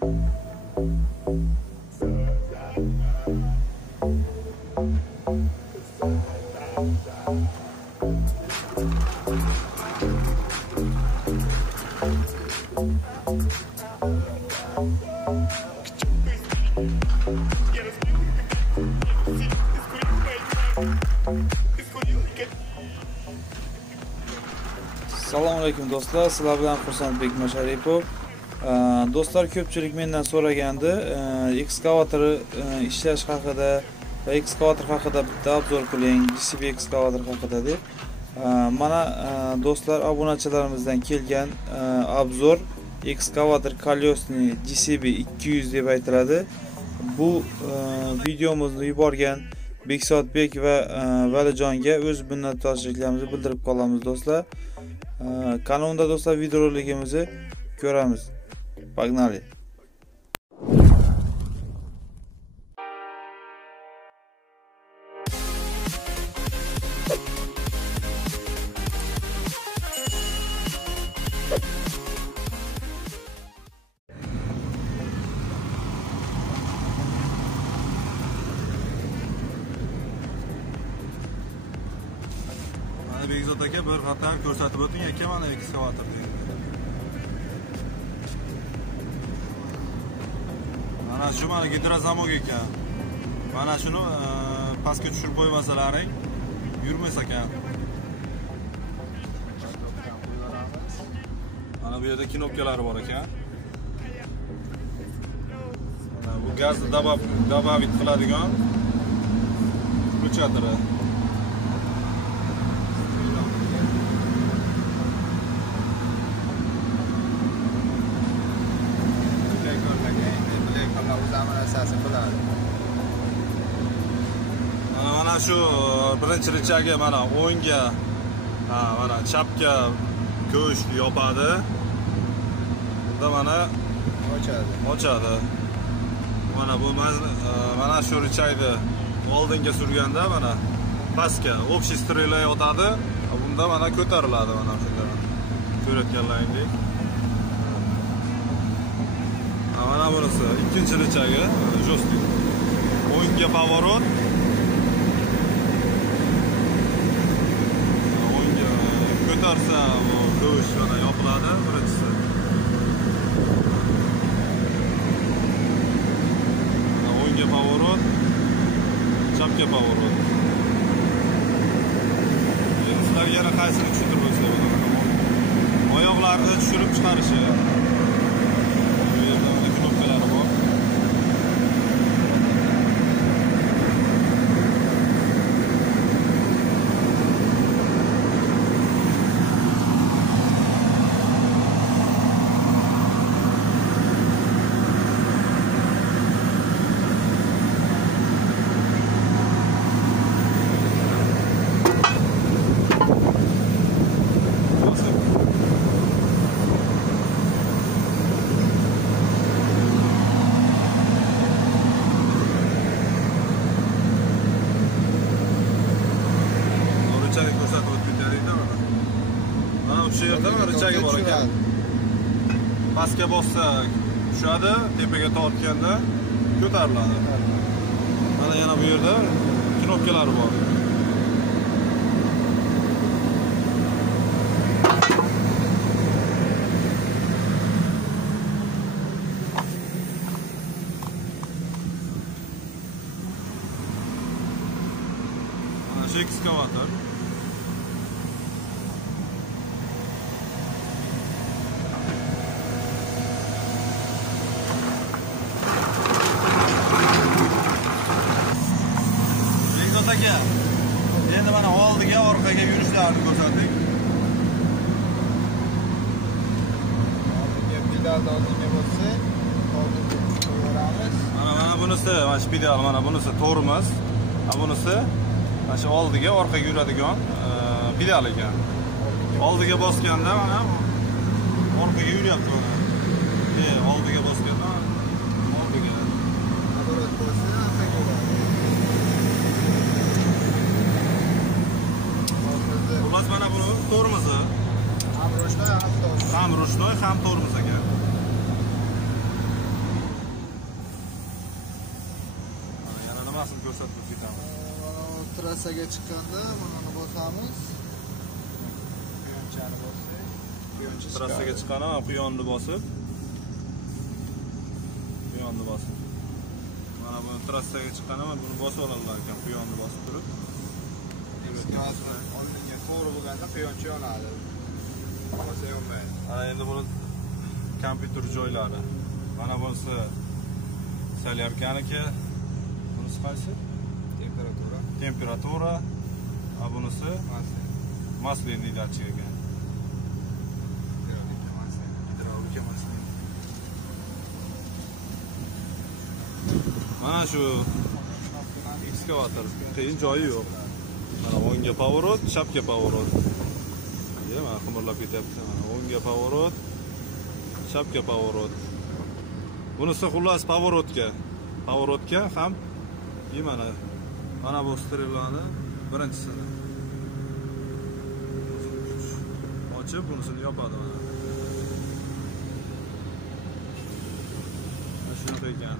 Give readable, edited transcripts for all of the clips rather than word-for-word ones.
Assalomu alaykum do'stlar, sizlar bilan Xursandbek Masharipov. Do'stlar, ko'pchilik mendan so'ragandi, ekskavator ishlash haqida va ekskavator haqida bitta obzor qiling, DCB ekskavator haqida deb. Mana do'stlar, obunachilarimizdan kelgan obzor ekskavator kolyosniy DCB 200 deb aytiladi. Bu videomizni yuborgan Bekzodbek va Valijonga o'z minnatdorchiliklarimizni bildirib qolamiz do'stlar. Kanalda do'stlar videorolikimizni ko'ramiz. Pogнали. Bekzod aka bir xatar ko'rsatib o'ting aka, mana ekskavator deydi. Mana shu mana gidrozamok ekan. Mana shuni pastga tushirib qo'ymasalaring yurmas ekan. Mana bu yerda knopkalari bor ekan. Mana bu gazni dabavit qiladigan включаторы. Mana shu birinchi richagi mana o'ngga, mana chapga ko'sh yopadi. Bunda mana ochadi. Mana bu mana shu richagni oldinga surganda mana pastga общий strelay o'tadi. Bunda mana ko'tariladi, mana shunda. Ko'rayotganlaringdek. Mana burası ikkinchi richagi, jo'stik. O'ngga поворот. O'ngga ko'tarsa, bu ko'sh mana yopiladi, birinchisi. O'ngga поворот, chapga поворот. Endi sizlarga yana qaysini tushuntirib o'tsam bo'ladi. Oyoqlarni tushirib chiqarishi. Shu yerda richagi bor ekan. Pastga bossak tushadi, tepaga tortganda ko'tariladi. Mana yana bu yerda knopkalari bor. Mana shu ekskavator. Endi mana oldiga, orqaga yurishlarini ko'rsating. Pedalda oldinga bo'lsa, oldinga qo'yamiz. Mana bunisi, mana shu pedal, mana bunisi tormoz. Bunisi mana shu oldiga, orqaga yuradigan pedal ekan. Oldiga bosganda mana orqaga yuryapti mana. Oldiga bosganda oldiga. Nazorat bo'lsa, orqaga yuradi. Xullas mana bu tormozi. Ham rushnoy, ham tormoz ekan. hammasini ko'rsatib ketamiz. Mana bu trassaga chiqqanda buni bosamiz. Quyonchani bossak, quyoncha Trassaga chiqqanda mana quyonni bosib. Mana bu trassaga chiqqanda mana buni bosib oladilar ekan, quyonni bosib turib. oldinga to'g'ri bo'lganda quyoncha yonadi. Bo'lmasa yonmaydi. Ana endi buni kompyuter joylari. Mana bunisi solyarkaniki. Bunisi qaysi? Temperatura. A bunisi maslenniy datchik ekan. Gidravlika maslen. Mana shu ekskavator qiyin joyi yo'q. Mana o'ngga поворот, chapga поворот. Mana qimirlab ketyapti. Mana o'ngga поворот, chapga поворот. Bunisi xullas поворотga ham mana bu strelani birinchisini ochib, bunisini yopadi mana. Shunaqa ekan.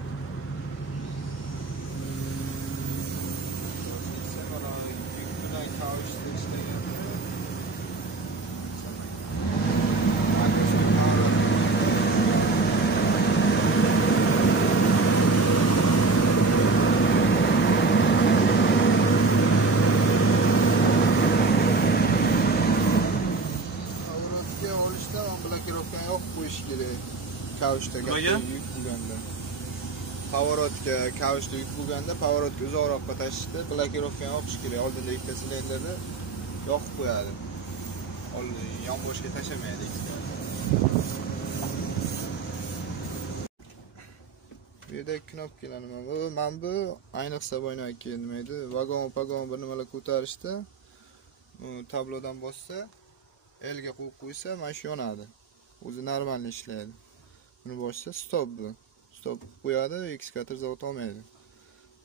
Kavushda yuk bo'lganda. Pavorotga kavushda yuk bo'lganda, pavorotga uzoqroqqa tashishda blokirovkani yoqish kerak. Oldinda ikkita silinderni yoqib qo'yadi. Oldin yonboshga tashamaydi. Bu yerda knopkalar nima bu? Men bu ayniqsa bo'ynaki nima edi? Vagon bir nimalar ko'tarishda tablodan bossa, elga qo'yib qo'ysa, mana shu yonadi. O'zi normal ishlaydi. Buni boshsa stop bu. Stop qo'yadi, ekskavator zavod olmaydi.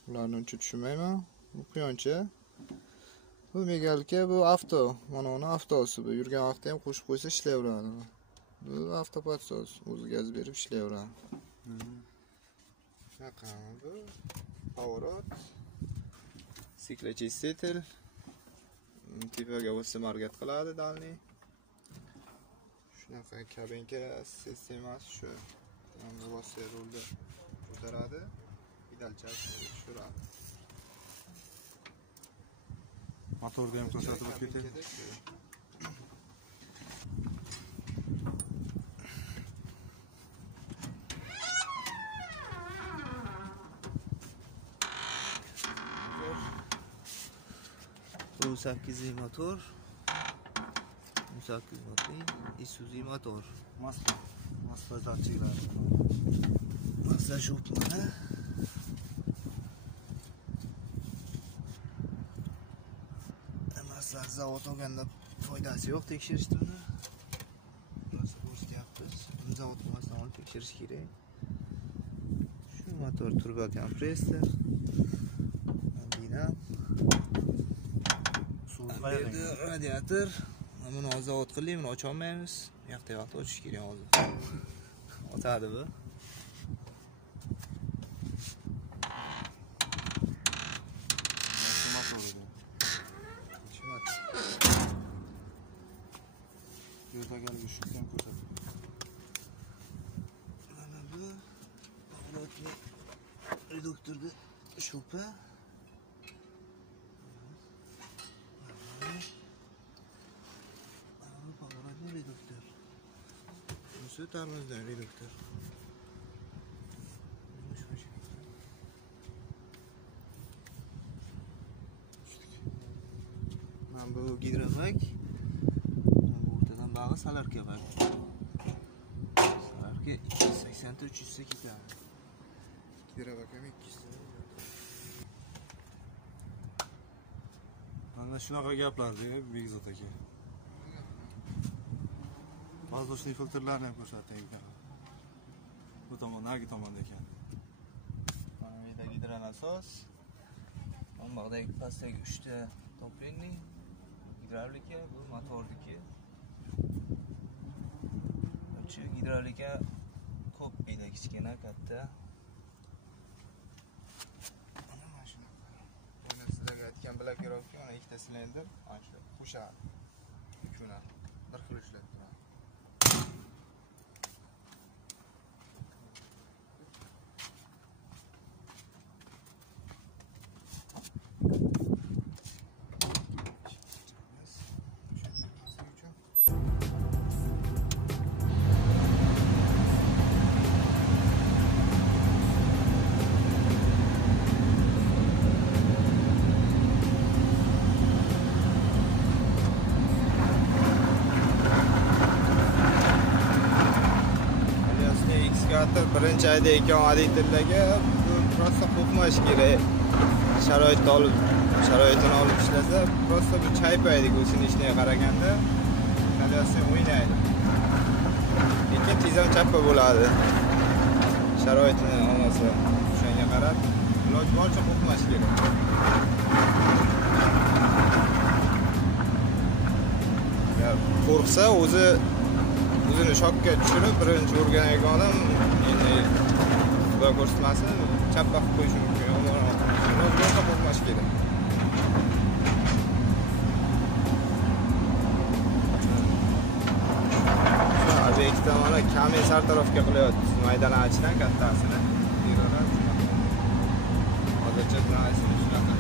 Ularni uncha tushunmayman. Bu quyoncha. Bu megalka, bu avto. Mana uni avtosi bu. Yurgan vaqtda ham qo'shib qo'ysa ishlayveradi. Bu avtopodsos. O'zi gaz berib ishlayveradi. Shunaqa bu. Поворот. Siklочиститель. Tepaga o'sib margat qiladi dalniy. Shunaqa kabinka sistemasi shu. Mana bu rulda ko'taradi, pedalchasi tushiradi. Motorni ham ko'rsatib ketadi. Bu 8 motor. 8 motor, Isuzu motor. Masla datchiklar. Masla shu mana. Masla zavod olganda foydasi yo'q, tekshirishdi buni. Rosa ko'rsatyapmiz. Buni zavod olmasdan olib tekshirish kerak. Shu motor turbo kompressor. Dinam. Radiator. Buni zavod qildik, buni ocha olmaymiz. Yoqda vaqt ochish kerak hozir. Otadi bu. Yerdagi shukni ham ko'rsatib. Mana bu pavorotli reduktorda shupa. Pavorotli reduktor. Bunisi tormozdan reduktor. Mana bu gidromak. O'rtadan bag'i salarka bor. Salarka 280 ta 300 ta ketadi. Gidromak ham 200 ta. Mana shunaqa gaplardi, Begzod aka. Воздушный filtrlarni ham ko'rsating. Bu tomon, nagi tomonda ekan. Mana bu yerda gidronasos. Ombaqdagi pastdagi 3 ta toplenniy gidravlika, bu motordiki. Shu gidravlika ko'p edi, kichkina, katta. Mana shunaqa. blokirovka, mana ikkita silindr, mana shu qo'shadi. Uchuna bir xil ishlab turadi. Birinchi ayda ekan additorlarga prosta qo'rqmash kerak. Sharoitni olib ishlasa, prosta bir chaypaydi o'zini ishiga qaraganda, qadasi o'ynaydi. Lekin tezam chappa bo'ladi. Sharoitni olmasa, o'shanga qarab, iloj boricha qo'rqmash kerak. Agar qo'rqsa, o'zini shokka tushirib, birinchi o'rganayotgan odam endi xudo ko'rsatmasin, chappa qilib qo'yishi mumkin. Iloj qo'rqmash kerak. Obyektda mana kamera sartarafga qilyapti. Maydalanishdan kattasini. Hozircha bunaqa shunaqa.